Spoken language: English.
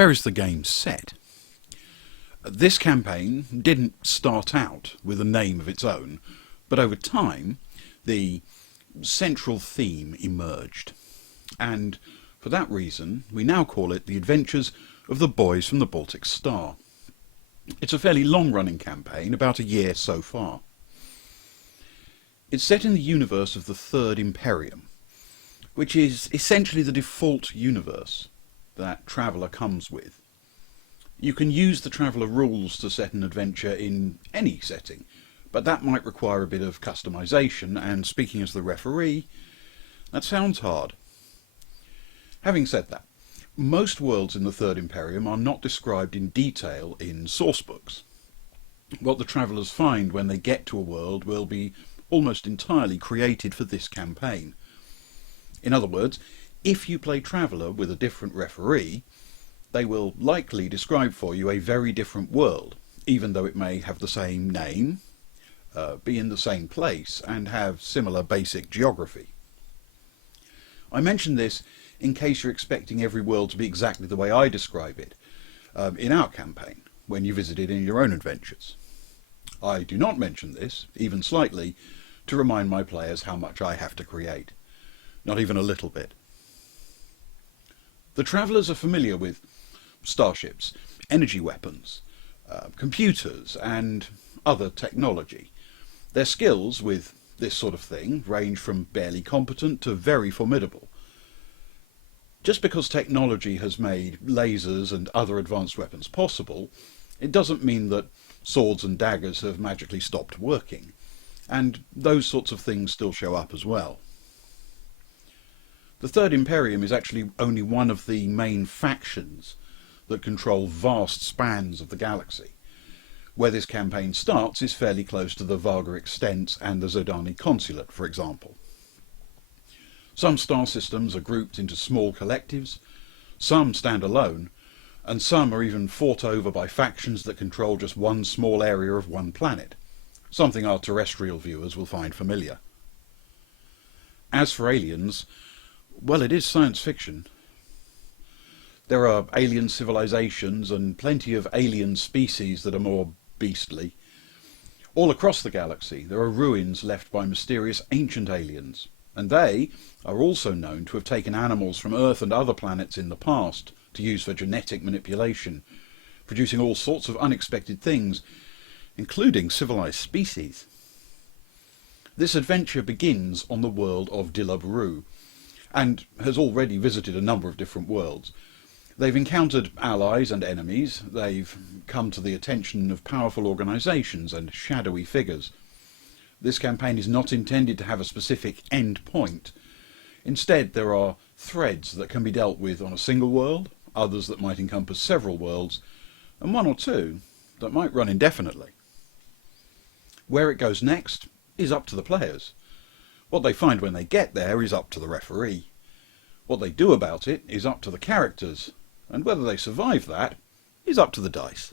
where is the game set? This campaign didn't start out with a name of its own, but over time the central theme emerged, and for that reason we now call it The Adventures of the Boys from the Baltic Star. It's a fairly long-running campaign, about a year so far. It's set in the universe of the Third Imperium, which is essentially the default universe that Traveller comes with. You can use the Traveller rules to set an adventure in any setting, but that might require a bit of customization, and speaking as the referee, that sounds hard. Having said that, most worlds in the Third Imperium are not described in detail in sourcebooks. What the Travellers find when they get to a world will be almost entirely created for this campaign. In other words, if you play Traveller with a different referee, they will likely describe for you a very different world, even though it may have the same name, be in the same place, and have similar basic geography. I mention this in case you're expecting every world to be exactly the way I describe it in our campaign, when you visit it in your own adventures. I do not mention this, even slightly, to remind my players how much I have to create. Not even a little bit. The Travellers are familiar with starships, energy weapons, computers, and other technology. Their skills with this sort of thing range from barely competent to very formidable. Just because technology has made lasers and other advanced weapons possible, it doesn't mean that swords and daggers have magically stopped working, and those sorts of things still show up as well. The Third Imperium is actually only one of the main factions that control vast spans of the galaxy. Where this campaign starts is fairly close to the Vaga Extents and the Zodani Consulate, for example. Some star systems are grouped into small collectives, some stand alone, and some are even fought over by factions that control just one small area of one planet, something our terrestrial viewers will find familiar. As for aliens, well, it is science fiction. There are alien civilizations and plenty of alien species that are more beastly. All across the galaxy there are ruins left by mysterious ancient aliens, and they are also known to have taken animals from Earth and other planets in the past to use for genetic manipulation, producing all sorts of unexpected things, including civilized species. This adventure begins on the world of Dilabru, and has already visited a number of different worlds. They've encountered allies and enemies, they've come to the attention of powerful organisations and shadowy figures. This campaign is not intended to have a specific end point. Instead, there are threads that can be dealt with on a single world, others that might encompass several worlds, and one or two that might run indefinitely. Where it goes next is up to the players. What they find when they get there is up to the referee. What they do about it is up to the characters, and whether they survive that is up to the dice.